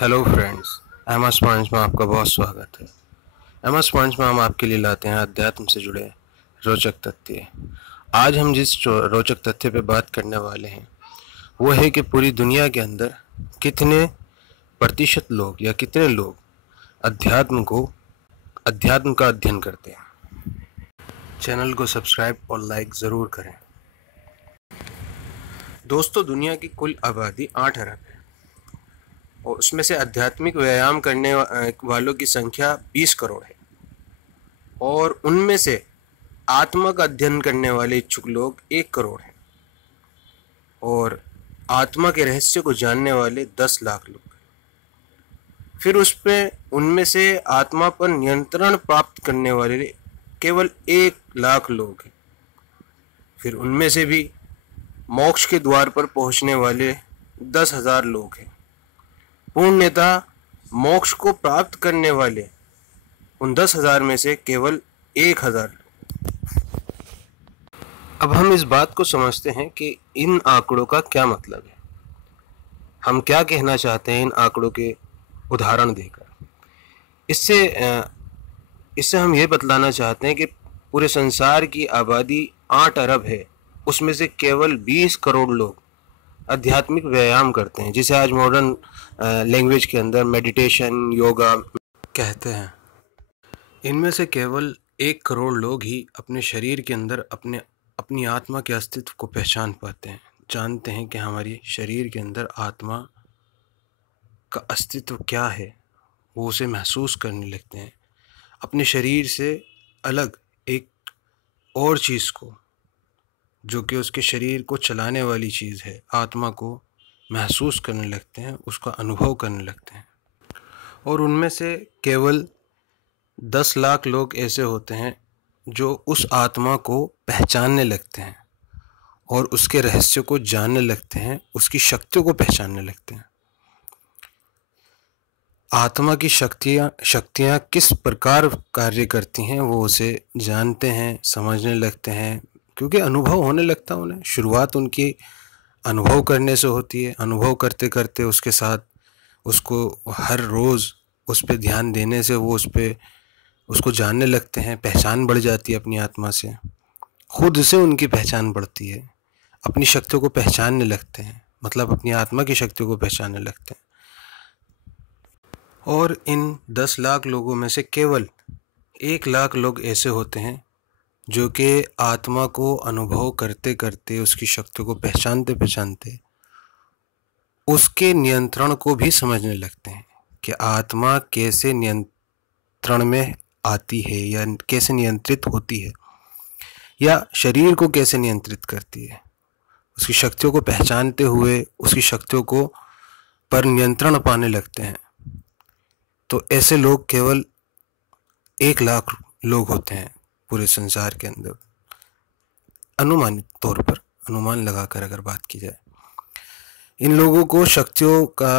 Hello friends, एमा sponge में आपका बहुत स्वागत है। एमा स्पॉन्ज में हम आपके लिए लाते हैं अध्यात्म से जुड़े रोचक तथ्य। आज हम जिस रोचक तथ्य पे बात करने वाले हैं वो है कि पूरी दुनिया के अंदर कितने प्रतिशत लोग या कितने लोग अध्यात्म का अध्ययन करते हैं। चैनल को सब्सक्राइब और लाइक ज़रूर करें। दोस्तों, दुनिया की कुल आबादी 8 अरब है और उसमें से आध्यात्मिक व्यायाम करने वालों की संख्या 20 करोड़ है और उनमें से आत्मा का अध्ययन करने वाले इच्छुक लोग 1 करोड़ हैं और आत्मा के रहस्य को जानने वाले 10 लाख लोग हैं। फिर उनमें से आत्मा पर नियंत्रण प्राप्त करने वाले केवल 1 लाख लोग हैं। फिर उनमें से भी मोक्ष के द्वार पर पहुंचने वाले 10,000 लोग हैं। पूर्णतः मोक्ष को प्राप्त करने वाले उन 10,000 में से केवल 1,000 लोग। अब हम इस बात को समझते हैं कि इन आंकड़ों का क्या मतलब है। हम क्या कहना चाहते हैं इन आंकड़ों के उदाहरण देकर। इससे हम ये बतलाना चाहते हैं कि पूरे संसार की आबादी 8 अरब है, उसमें से केवल 20 करोड़ लोग आध्यात्मिक व्यायाम करते हैं, जिसे आज मॉडर्न लैंग्वेज के अंदर मेडिटेशन, योगा कहते हैं। इनमें से केवल 1 करोड़ लोग ही अपने शरीर के अंदर अपनी आत्मा के अस्तित्व को पहचान पाते हैं, जानते हैं कि हमारी शरीर के अंदर आत्मा का अस्तित्व क्या है, वो उसे महसूस करने लगते हैं। अपने शरीर से अलग एक और चीज़ को, जो कि उसके शरीर को चलाने वाली चीज़ है, आत्मा को महसूस करने लगते हैं, उसका अनुभव करने लगते हैं। और उनमें से केवल 10 लाख लोग ऐसे होते हैं जो उस आत्मा को पहचानने लगते हैं और उसके रहस्य को जानने लगते हैं, उसकी शक्तियों को पहचानने लगते हैं। आत्मा की शक्तियाँ किस प्रकार कार्य करती हैं वो उसे जानते हैं, समझने लगते हैं, क्योंकि अनुभव होने लगता है उन्हें। शुरुआत उनकी अनुभव करने से होती है। अनुभव करते करते उसके साथ उसको हर रोज़ उस पर ध्यान देने से वो उसको जानने लगते हैं। पहचान बढ़ जाती है अपनी आत्मा से, खुद से उनकी पहचान बढ़ती है। अपनी शक्तियों को पहचानने लगते हैं, मतलब अपनी आत्मा की शक्तियों को पहचानने लगते हैं। और इन 10 लाख लोगों में से केवल 1 लाख लोग ऐसे होते हैं जो कि आत्मा को अनुभव करते करते, उसकी शक्तियों को पहचानते पहचानते उसके नियंत्रण को भी समझने लगते हैं कि आत्मा कैसे नियंत्रण में आती है या कैसे नियंत्रित होती है, या शरीर को कैसे नियंत्रित करती है। उसकी शक्तियों को पहचानते हुए उसकी शक्तियों को पर नियंत्रण पाने लगते हैं। तो ऐसे लोग केवल 1 लाख लोग होते हैं पूरे संसार के अंदर, अनुमानित तौर पर, अनुमान लगाकर अगर बात की जाए। इन लोगों को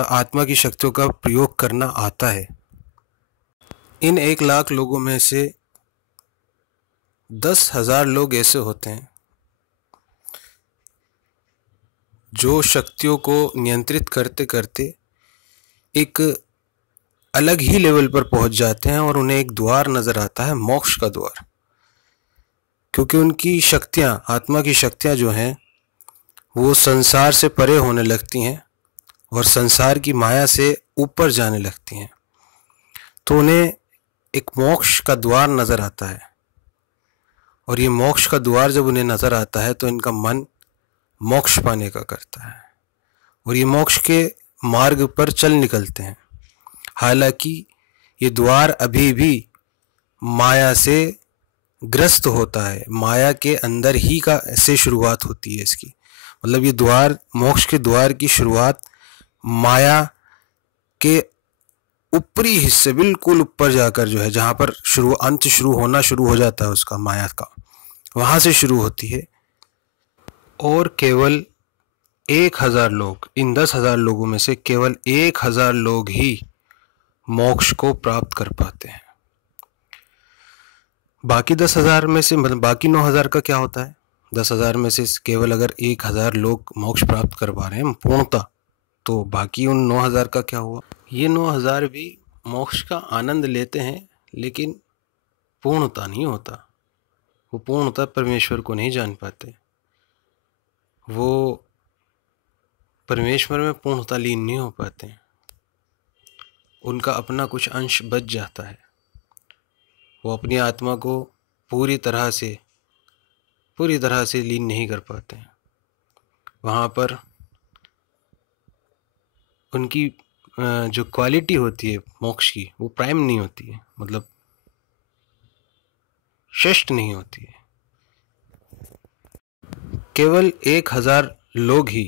आत्मा की शक्तियों का प्रयोग करना आता है। इन 1 लाख लोगों में से 10,000 लोग ऐसे होते हैं जो शक्तियों को नियंत्रित करते करते एक अलग ही लेवल पर पहुंच जाते हैं और उन्हें एक द्वार नजर आता है, मोक्ष का द्वार। क्योंकि उनकी शक्तियाँ, आत्मा की शक्तियाँ जो हैं वो संसार से परे होने लगती हैं और संसार की माया से ऊपर जाने लगती हैं। तो उन्हें एक मोक्ष का द्वार नज़र आता है और ये मोक्ष का द्वार जब उन्हें नज़र आता है तो इनका मन मोक्ष पाने का करता है और ये मोक्ष के मार्ग पर चल निकलते हैं। हालांकि ये द्वार अभी भी माया से ग्रस्त होता है, माया के अंदर ही से शुरुआत होती है इसकी। मतलब ये द्वार, मोक्ष के द्वार की शुरुआत माया के ऊपरी हिस्से, बिल्कुल ऊपर जाकर जो है, जहाँ पर अंत शुरू हो जाता है उसका, माया का, वहाँ से शुरू होती है। और केवल 1,000 लोग, इन 10,000 लोगों में से केवल 1,000 लोग ही मोक्ष को प्राप्त कर पाते हैं। बाकी 10,000 में से, मतलब बाकी 9,000 का क्या होता है? 10,000 में से केवल अगर 1,000 लोग मोक्ष प्राप्त कर पा रहे हैं पूर्णतः, तो बाकी उन 9,000 का क्या हुआ? ये 9000 भी मोक्ष का आनंद लेते हैं, लेकिन पूर्णता नहीं होता। वो पूर्णता परमेश्वर को नहीं जान पाते, वो परमेश्वर में पूर्णता लीन नहीं हो पाते। उनका अपना कुछ अंश बच जाता है। वो अपनी आत्मा को पूरी तरह से लीन नहीं कर पाते हैं। वहाँ पर उनकी जो क्वालिटी होती है मोक्ष की, वो प्राइम नहीं होती है, मतलब श्रेष्ठ नहीं होती है। केवल 1000 लोग ही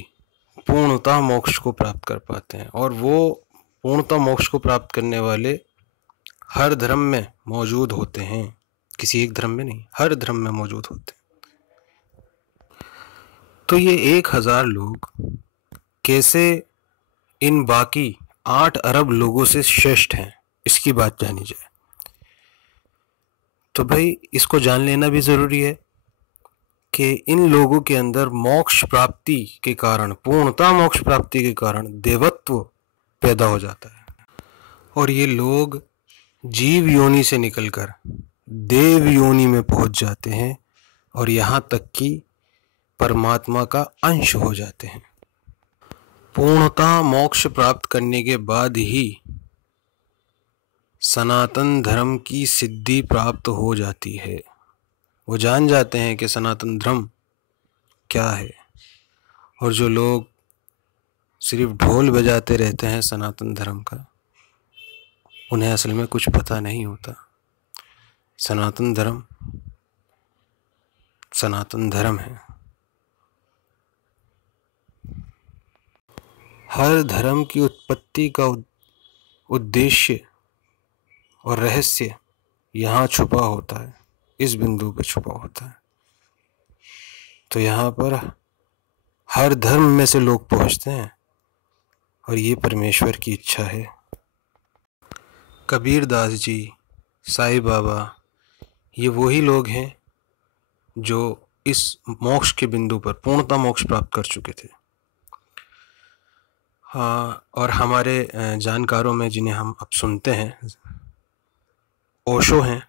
पूर्णतः मोक्ष को प्राप्त कर पाते हैं, और वो पूर्णतः मोक्ष को प्राप्त करने वाले हर धर्म में मौजूद होते हैं। किसी एक धर्म में नहीं, हर धर्म में मौजूद होते हैं। तो ये 1000 लोग कैसे इन बाकी 8 अरब लोगों से श्रेष्ठ हैं, इसकी बात जानी जाए। तो भाई इसको जान लेना भी ज़रूरी है कि इन लोगों के अंदर मोक्ष प्राप्ति के कारण, पूर्णता मोक्ष प्राप्ति के कारण देवत्व पैदा हो जाता है, और ये लोग जीव योनि से निकलकर देव योनि में पहुंच जाते हैं, और यहाँ तक कि परमात्मा का अंश हो जाते हैं। पूर्णतः मोक्ष प्राप्त करने के बाद ही सनातन धर्म की सिद्धि प्राप्त हो जाती है। वो जान जाते हैं कि सनातन धर्म क्या है, और जो लोग सिर्फ ढोल बजाते रहते हैं सनातन धर्म का, उन्हें असल में कुछ पता नहीं होता। सनातन धर्म है। हर धर्म की उत्पत्ति का उद्देश्य और रहस्य यहाँ छुपा होता है, इस बिंदु पे छुपा होता है। तो यहाँ पर हर धर्म में से लोग पहुँचते हैं, और ये परमेश्वर की इच्छा है। कबीर दास जी, साईं बाबा, ये वही लोग हैं जो इस मोक्ष के बिंदु पर पूर्णतः मोक्ष प्राप्त कर चुके थे। हाँ, और हमारे जानकारों में जिन्हें हम अब सुनते हैं, ओशो हैं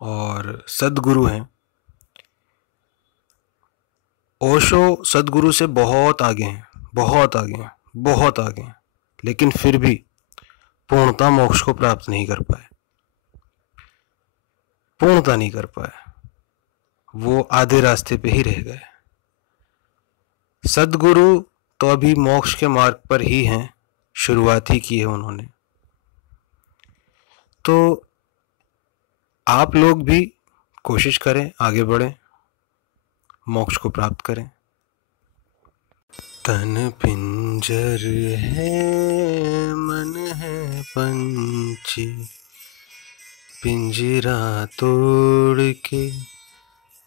और सद्गुरु हैं। ओशो सद्गुरु से बहुत आगे हैं, बहुत आगे हैं, लेकिन फिर भी पूर्णता मोक्ष को प्राप्त नहीं कर पाए, पूर्णता नहीं कर पाए। वो आधे रास्ते पे ही रह गए। सद्गुरु तो अभी मोक्ष के मार्ग पर ही हैं, शुरुआत ही की है उन्होंने। तो आप लोग भी कोशिश करें, आगे बढ़ें, मोक्ष को प्राप्त करें। तन पिंजर है, मन है पंछी, पिंजरा तोड़ के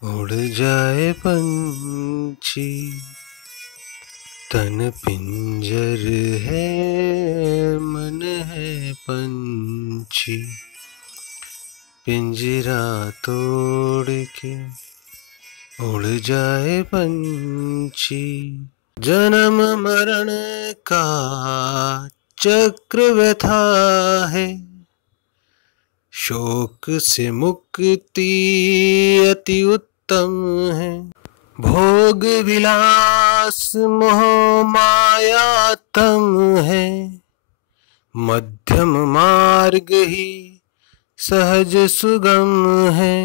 उड़ जाए पंछी। तन पिंजर है, मन है पंछी, पिंजरा तोड़ के उड़ जाए पंछी। जन्म मरण का चक्र व्यथा है, शोक से मुक्ति अति उत्तम है। भोग विलास मोह माया तम है, मध्यम मार्ग ही सहज सुगम है।